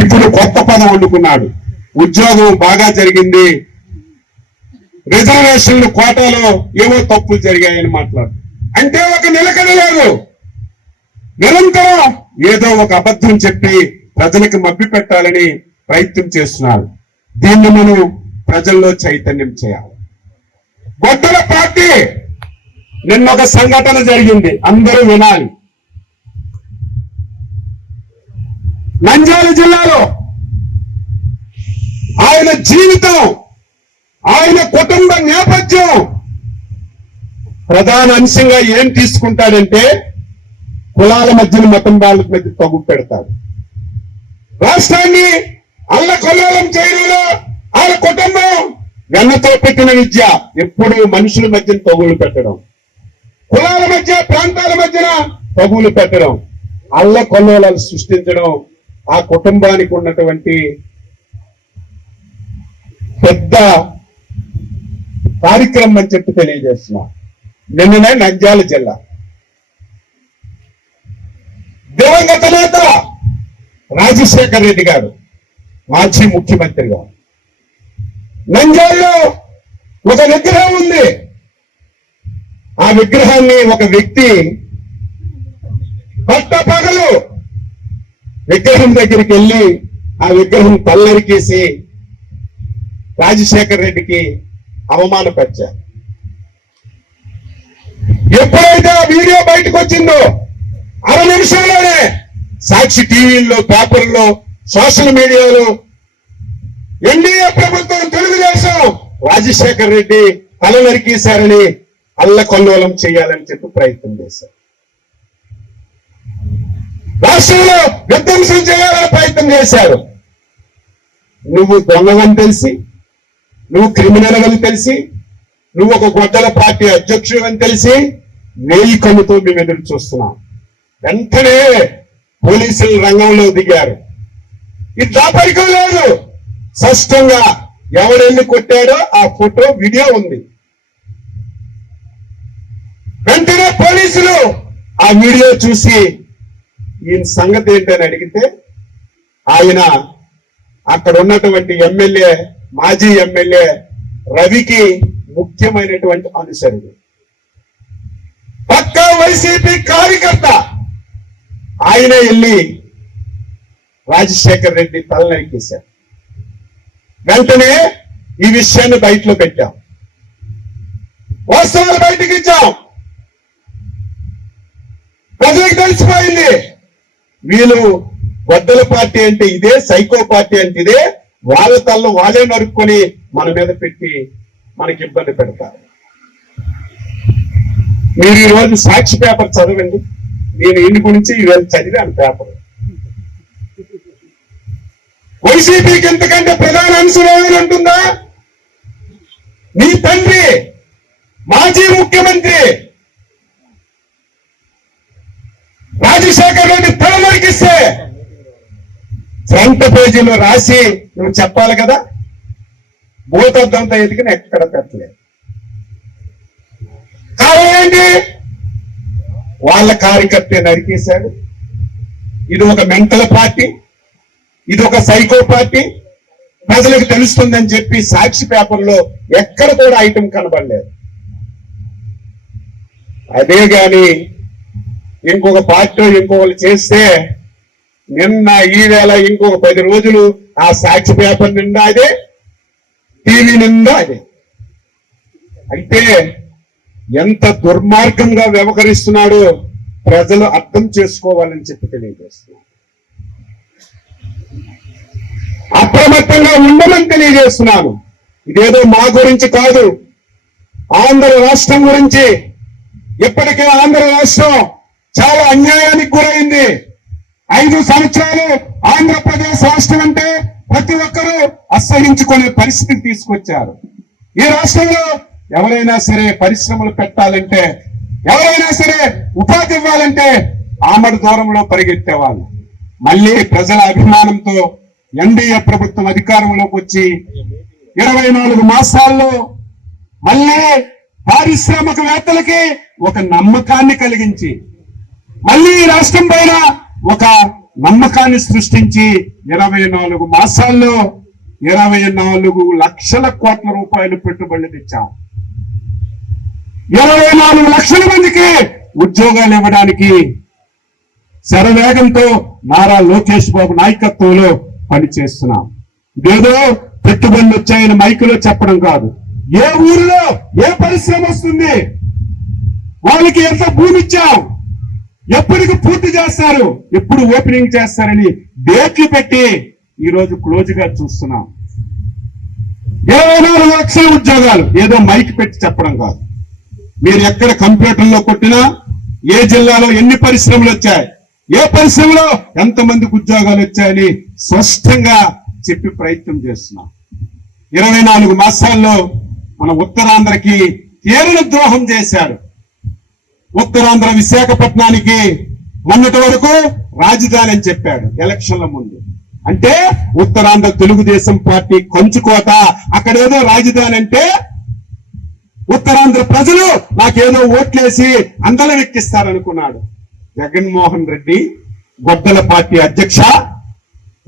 ఇప్పుడు కొత్త పదం వండుకున్నాడు. ఉద్యోగం బాగా జరిగింది, రిజర్వేషన్లు కోటాలో ఏవో తప్పులు జరిగాయని మాట్లాడు. అంటే ఒక నిలకడ లేదు, నిరంతరం ఏదో ఒక అబద్ధం చెప్పి ప్రజలకు మభ్య పెట్టాలని ప్రయత్నం చేస్తున్నారు. దీన్ని మనం ప్రజల్లో చైతన్యం చేయాలి. గొడ్డల పార్టీ నిన్న ఒక సంఘటన జరిగింది, అందరూ వినాలి. నంద్యాల జిల్లాలో ఆయన జీవితం, ఆయన కుటుంబ నేపథ్యం ప్రధాన అంశంగా ఏం తీసుకుంటాడంటే కులాల మధ్యన మతం వాళ్ళ మధ్య తగ్గు పెడతాడు. రాష్ట్రాన్ని అల్లకల్లోలం చేయడంలో ఆయన కుటుంబం వెన్నతో పెట్టిన విద్య ఎప్పుడు మనుషుల మధ్యన తగులు పెట్టడం, కులాల మధ్య ప్రాంతాల మధ్యన తగులు పెట్టడం, అల్లకల్లోలాలు సృష్టించడం ఆ కుటుంబానికి ఉన్నటువంటి పెద్ద కార్యక్రమం అని చెప్పి తెలియజేస్తున్నా. నిన్ననే నంద్యాల జిల్లా దివంగత నేత రాజశేఖర్ రెడ్డి గారు మాజీ ముఖ్యమంత్రి గారు నంద్యాలలో ఒక విగ్రహం ఉంది. ఆ విగ్రహాన్ని ఒక వ్యక్తి పట్టపగలు విగ్రహం దగ్గరికి వెళ్ళి ఆ విగ్రహం తల్లరికేసి రాజశేఖర్ రెడ్డికి అవమానపరిచారు. ఎప్పుడైతే ఆ వీడియో బయటకు వచ్చిందో 6 నిమిషంలోనే సాక్షి టీవీల్లో, పేపర్లో, సోషల్ మీడియాలో ఎన్డీఏ ప్రభుత్వం, తెలుగుదేశం రాజశేఖర్ రెడ్డి తల నరికేశారని అల్లకల్లోలం చేయాలని చెప్పి ప్రయత్నం చేశారు. రాష్ట్రంలో విధ్వంసం చేయాలని ప్రయత్నం చేశారు. నువ్వు దొంగవని తెలిసి, నువ్వు క్రిమినల్ అని తెలిసి, నువ్వు ఒక గొడ్డల పార్టీ అధ్యక్షుడు అని తెలిసి వేయి కన్నుతో మేము ఎదురు చూస్తున్నాం. వెంటనే పోలీసులు రంగంలో దిగారు. ఇది దాపరికం లేదు, స్పష్టంగా ఎవరెళ్ళి కొట్టాడో ఆ ఫోటో, వీడియో ఉంది. వెంటనే పోలీసులు ఆ వీడియో చూసి ఈయన సంగతి ఏంటని అడిగితే ఆయన అక్కడ ఉన్నటువంటి ఎమ్మెల్యే, మాజీ ఎమ్మెల్యే రవికి ముఖ్యమైనటువంటి అనుసరుడు, పక్కా వైసీపీ కార్యకర్త. ఆయన వెళ్ళి రాజశేఖర్ రెడ్డి తల నరికేశారు. వెంటనే ఈ విషయాన్ని బయటలో పెట్టాం, వాస్తవాలు బయటకి ఇచ్చాం. ప్రజలకు తెలిసిపోయింది వీళ్ళు గొడ్డల పార్టీ అంటే ఇదే, సైకో పార్టీ అంటే ఇదే, వాళ్ళ తల్లు వాళ్ళే నరుక్కొని మన మీద పెట్టి మనకి ఇబ్బంది పెడతారు. మీరు ఈరోజు సాక్షి పేపర్ చదవండి. నేను ఇంటి గురించి ఈరోజు చదివాను పేపర్. వైసీపీకి ఎంతకంటే ప్రధాన అంశం ఏమైనా ఉంటుందా? నీ తండ్రి మాజీ ముఖ్యమంత్రి రాజశేఖర్ రెడ్డి తల నరికిస్తే ఫ్రంట్ పేజీలో రాసి నువ్వు చెప్పాలి కదా. భూతద్దంతా ఎదిగిన ఎక్కడ పెట్టలేదు. కావాలండి వాళ్ళ కార్యకర్త నరికేశాడు. ఇది ఒక మెంటల్ పార్టీ, ఇది ఒక సైకో పార్టీ, ప్రజలకు తెలుస్తుందని చెప్పి సాక్షి పేపర్లో ఎక్కడ కూడా ఐటమ్ కనబడలేదు. అదే గాని ఇంకొక పార్టీ ఇంకొకరు చేస్తే నిన్న ఈ వేళ ఇంకొక 10 రోజులు ఆ సాక్షి పేపర్ నిండా అదే, టీవీ నిండా అదే. అయితే ఎంత దుర్మార్గంగా వ్యవహరిస్తున్నాడో ప్రజలు అర్థం చేసుకోవాలని చెప్పి తెలియజేస్తున్నాను. అప్రమత్తంగా ఉండమని తెలియజేస్తున్నాను. ఇదేదో మా గురించి కాదు, ఆంధ్ర రాష్ట్రం గురించి. ఇప్పటికే ఆంధ్ర రాష్ట్రం చాలా అన్యాయానికి గురైంది. 5 సంవత్సరాలు ఆంధ్రప్రదేశ్ రాష్ట్రం అంటే ప్రతి ఒక్కరూ అసహించుకునే పరిస్థితికి తీసుకొచ్చారు. ఈ రాష్ట్రంలో ఎవరైనా సరే పరిశ్రమలు పెట్టాలంటే, ఎవరైనా సరే ఉపాధి ఇవ్వాలంటే ఆమడ దూరంలో పరిగెత్తేవాళ్ళు. మళ్ళీ ప్రజల అభిమానంతో ఎన్డీఏ ప్రభుత్వం అధికారంలోకి వచ్చి 24 మాసాల్లో మళ్ళీ పారిశ్రామికవేత్తలకి ఒక నమ్మకాన్ని కలిగించి, మళ్ళీ ఈ రాష్ట్రం పైన ఒక నమ్మకాన్ని సృష్టించి 24 మాసాల్లో 24 లక్షల కోట్ల రూపాయలు పెట్టుబడులు తెచ్చాం. 24 లక్షల మందికి ఉద్యోగాలు ఇవ్వడానికి శరవేగంతో నారా లోకేష్ బాబు నాయకత్వంలో పనిచేస్తున్నాం. ఇదేదో పెట్టుబడులు వచ్చాయని మైకులో చెప్పడం కాదు. ఏ ఊరిలో ఏ పరిశ్రమ వస్తుంది, వాళ్ళకి ఎంత భూమి ఇచ్చాం, ఎప్పటికి పూర్తి చేస్తారు, ఎప్పుడు ఓపెనింగ్ చేస్తారని డేట్లు పెట్టి ఈరోజు క్లోజ్ గా చూస్తున్నాం. 24 లక్షల ఉద్యోగాలు ఏదో మైక్ పెట్టి చెప్పడం కాదు. మీరు ఎక్కడ కంప్యూటర్లో కొట్టినా ఏ జిల్లాలో ఎన్ని పరిశ్రమలు వచ్చాయి, ఏ పరిశ్రమలో ఎంతమందికి ఉద్యోగాలు వచ్చాయని స్పష్టంగా చెప్పి ప్రయత్నం చేస్తున్నాం. 24 మాసాల్లో మన ఉత్తరాంధ్రకి తీరని ద్రోహం చేశారు. ఉత్తరాంధ్ర విశాఖపట్నానికి మొన్నటి వరకు రాజధాని అని చెప్పాడు ఎలక్షన్ల ముందు. అంటే ఉత్తరాంధ్ర తెలుగుదేశం పార్టీ కంచుకోత, అక్కడేదో రాజధాని అంటే ఉత్తరాంధ్ర ప్రజలు నాకేదో ఓట్లేసి అందలం ఎక్కిస్తారనుకున్నాడు. జగన్మోహన్ రెడ్డి గొడ్డల పార్టీ అధ్యక్ష,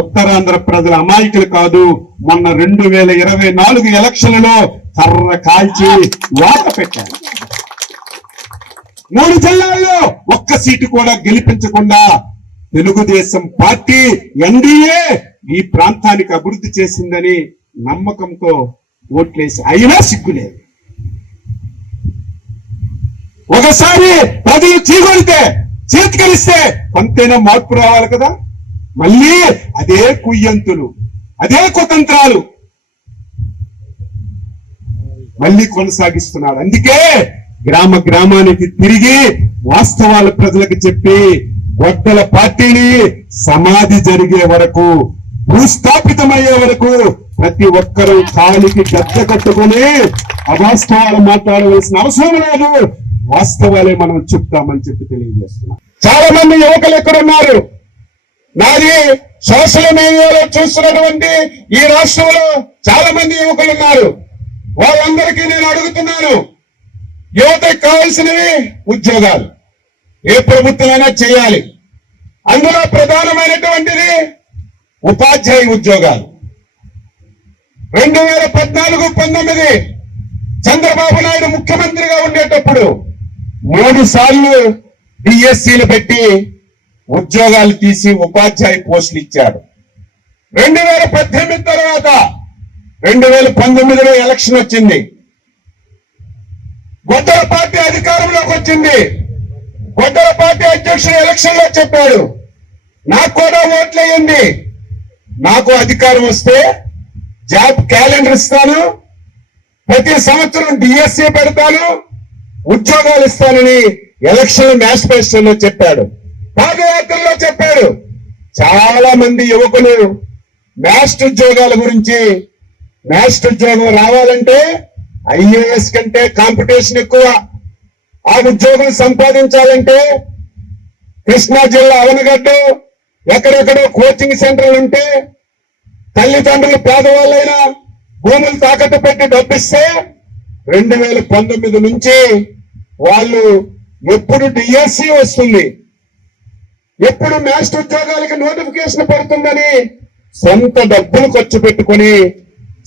ఉత్తరాంధ్ర ప్రజల అమాయకులు కాదు. మొన్న 2024 ఎలక్షన్లలో కర్ర కాల్చి వాట పెట్టారు. 3 జిల్లాల్లో ఒక్క సీటు కూడా గెలిపించకుండా తెలుగుదేశం పార్టీ ఎన్డీఏ ఈ ప్రాంతానికి అభివృద్ధి చేసిందని నమ్మకంతో ఓట్లేసి అయినా సిగ్గులేదు. ఒకసారి ప్రజలు చీకొడితే చేతికలిస్తే కొంతైనా మార్పు రావాలి కదా. మళ్ళీ అదే కుయ్యంతులు, అదే కుతంత్రాలు మళ్ళీ కొనసాగిస్తున్నాడు. అందుకే గ్రామ గ్రామానికి తిరిగి వాస్తవాలు ప్రజలకు చెప్పి గొడ్డల పార్టీని సమాధి జరిగే వరకు, భూస్థాపితమయ్యే వరకు ప్రతి ఒక్కరూ కాలికి గద్ద కట్టుకుని అవాస్తవాలు మాట్లాడవలసిన అవసరం లేదు. వాస్తవాలే మనం చెప్తామని చెప్పి తెలియజేస్తున్నాం. చాలా మంది యువకులు ఎక్కడున్నారు? నాది సోషల్ మీడియాలో చూస్తున్నటువంటి ఈ రాష్ట్రంలో చాలా మంది యువకులు ఉన్నారు. వాళ్ళందరికీ నేను అడుగుతున్నాను, యువతకు కావాల్సినవి ఉద్యోగాలు. ఏ ప్రభుత్వమైనా చేయాలి. అందులో ప్రధానమైనటువంటిది ఉపాధ్యాయ ఉద్యోగాలు. 2014-19 చంద్రబాబు నాయుడు ముఖ్యమంత్రిగా ఉండేటప్పుడు 3 సార్లు డిఎస్సీలు పెట్టి ఉద్యోగాలు తీసి ఉపాధ్యాయ పోస్టులు ఇచ్చాడు. 2018 తర్వాత 2019లో ఎలక్షన్ వచ్చింది. గొడ్డల పార్టీ అధికారంలోకి వచ్చింది. గొడ్డల పార్టీ అధ్యక్షుడు ఎలక్షన్ లో చెప్పాడు, నాకు కూడా ఓట్లేయండి, నాకు అధికారం వస్తే జాబ్ క్యాలెండర్ ఇస్తాను, ప్రతి సంవత్సరం డిఎస్సీ పెడతాను, ఉద్యోగాలు ఇస్తానని ఎలక్షన్ మేనిఫెస్టోలో చెప్పాడు. పాదయాత్రలో చెప్పాడు. చాలా మంది యువకులు మాస్టర్ ఉద్యోగాల గురించి, మాస్టర్ ఉద్యోగం రావాలంటే ఐఏఎస్ కంటే కాంపిటీషన్ ఎక్కువ, ఆ ఉద్యోగం సంపాదించాలంటే కృష్ణా జిల్లా అవనగడ్డ ఎక్కడెక్కడో కోచింగ్ సెంటర్లు ఉంటే తల్లిదండ్రులు పేదవాళ్ళైనా భూములు తాకట్టు పెట్టి డబ్బిస్తే 2019 నుంచి వాళ్ళు ఎప్పుడు డిఎస్సి వస్తుంది, ఎప్పుడు మాస్టర్ ఉద్యోగాలకి నోటిఫికేషన్ పడుతుందని సొంత డబ్బులు ఖర్చు పెట్టుకుని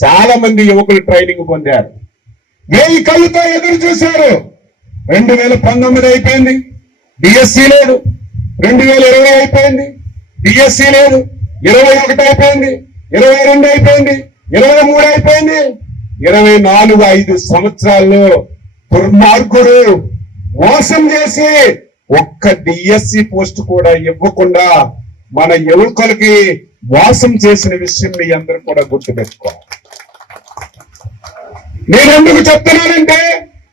చాలా మంది యువకులు ట్రైనింగ్ పొందారు. 1000 కళ్ళతో ఎదురు చూశారు. 2019 అయిపోయింది, డిఎస్సి లేదు. 2020 అయిపోయింది, డిఎస్సి లేదు. 21 అయిపోయింది, 22 అయిపోయింది, 23 అయిపోయింది. 24 5 సంవత్సరాల్లో దుర్మార్గుడు మోసం చేసి ఒక్క డిఎస్సి పోస్ట్ కూడా ఇవ్వకుండా మన యువకులకి మోసం చేసిన విషయం మీ అందరూ కూడా గుర్తుపెట్టుకోవాలి. నేను ఎందుకు చెప్తున్నానంటే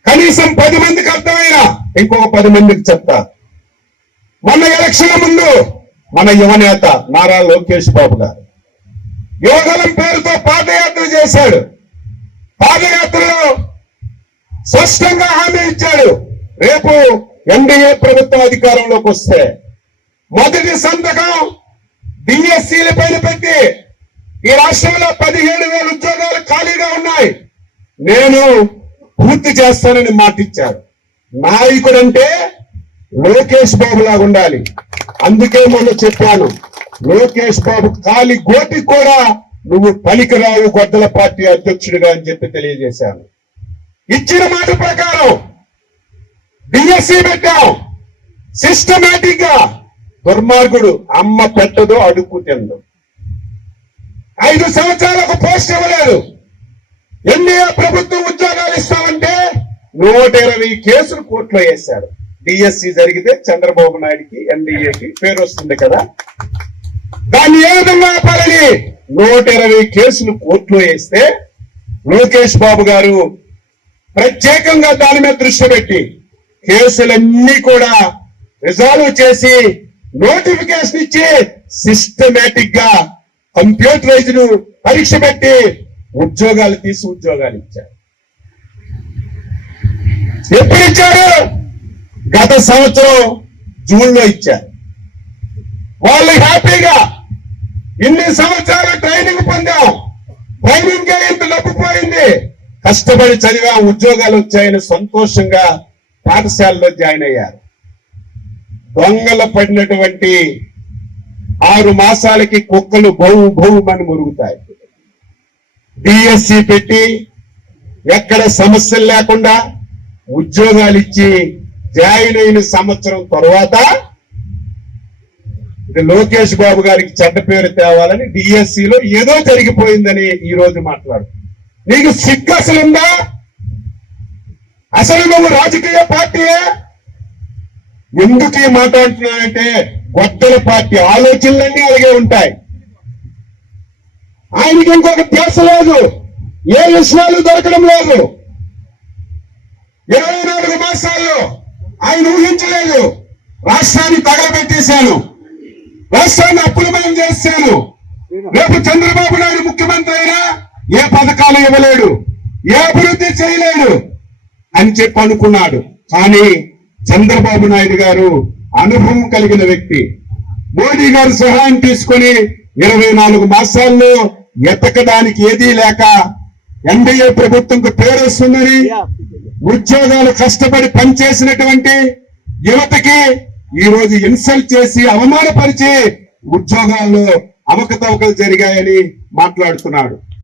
కనీసం 10 మందికి అర్థమైనా ఇంకొక 10 మందికి చెప్తా. మొన్న ఎలక్షన్ ముందు మన యువనేత నారా లోకేష్ బాబు గారు యువగలం పేరుతో పాదయాత్ర చేశాడు. పాదయాత్రలో స్పష్టంగా హామీ ఇచ్చాడు, రేపు ఎన్డీఏ ప్రభుత్వం అధికారంలోకి వస్తే మొదటి సంతకం డిఎస్సీల పైన పెట్టి ఈ రాష్ట్రంలో 17,000 ఉద్యోగాలు ఖాళీగా ఉన్నాయి, నేను పూర్తి చేస్తానని మాటిచ్చాడు. నాయకుడంటే లోకేష్ బాబు లాగా ఉండాలి. అందుకే మొన్న చెప్పాను, లోకేష్ బాబు కాలి గోటి కూడా నువ్వు పనికిరావు గొడ్డల పార్టీ అధ్యక్షుడిగా అని చెప్పి తెలియజేశాను. ఇచ్చిన మాట ప్రకారం డిఎస్సి పెట్టాం. సిస్టమేటిక్ గా దుర్మార్గుడు అమ్మ పెట్టదో అడుక్కు తిందు. 5 సంవత్సరాలకు పోస్ట్ ఇవ్వలేదు. ఎన్డీఏ ప్రభుత్వం ఉద్యోగాలు ఇస్తామంటే 120 కేసులు కోర్టులో వేశారు. డిఎస్సి జరిగితే చంద్రబాబు నాయుడికి ఎన్డీఏకి పేరు వస్తుంది కదా, దాన్ని ఏ విధంగా ఆపాలని 120 కేసులు కోర్టులో వేస్తే లోకేష్ బాబు గారు ప్రత్యేకంగా దాని మీద దృష్టి పెట్టి కేసులన్నీ కూడా రిజాల్వ్ చేసి నోటిఫికేషన్ ఇచ్చి సిస్టమేటిక్ గా కంప్యూటరైజ్డ్ పరీక్ష పెట్టి ఉద్యోగాలు ఇచ్చారు. ఎప్పుడు ఇచ్చారు? గత సంవత్సరం జూన్ లో ఇచ్చారు. వాళ్ళు హ్యాపీగా ఇన్ని సంవత్సరాలు ట్రైనింగ్ పొందాం, ట్రైనింగ్ ఇంత డబ్బుపోయింది, కష్టపడి చదివా, ఉద్యోగాలు వచ్చాయని సంతోషంగా పాఠశాలలో జాయిన్ అయ్యారు. దొంగల పడినటువంటి 6 మాసాలకి కుక్కలు భౌమని మురుగుతాయి. డిఎస్సి పెట్టి ఎక్కడ సమస్యలు లేకుండా ఉద్యోగాలు ఇచ్చి జాయిన్ అయిన సంవత్సరం తర్వాత లోకేష్ బాబు గారికి చెడ్డ పేరు తేవాలని డిఎస్సిలో ఏదో జరిగిపోయిందని ఈ రోజు మాట్లాడు. నీకు సిగ్గు అసలుందా? అసలు నువ్వు రాజకీయ పార్టీయే? ఎందుకు ఈ మాట అంటున్నానంటే గొడ్డల పార్టీ ఆలోచనలన్నీ అలాగే ఉంటాయి. ఆయనకి ఇంకొక ధ్యాస లేదు, ఏ విషయాలు దొరకడం లేదు. 24 మాసాల్లో ఆయన ఊహించలేదు, రాష్ట్రాన్ని తగలబెట్టేశాను, రాష్ట్రాన్ని అప్పులమయం చేశాను, రేపు చంద్రబాబు నాయుడు ముఖ్యమంత్రి అయినా ఏ పథకాలు ఇవ్వలేడు, ఏ అభివృద్ధి చేయలేడు అని చెప్పి అనుకున్నాడు. కానీ చంద్రబాబు నాయుడు గారు అనుభవం కలిగిన వ్యక్తి, మోడీ గారు సహాయం తీసుకొని 24 మాసాల్లో ఎతకడానికి ఏదీ లేక ఎన్డీఏ ప్రభుత్వంకు పేరు వస్తుందని ఉద్యోగాలు కష్టపడి పనిచేసినటువంటి యువతకి ఈ రోజు ఇన్సల్ట్ చేసి అవమానపరిచి ఉద్యోగాల్లో అవకతవకలు జరిగాయని మాట్లాడుతున్నాడు.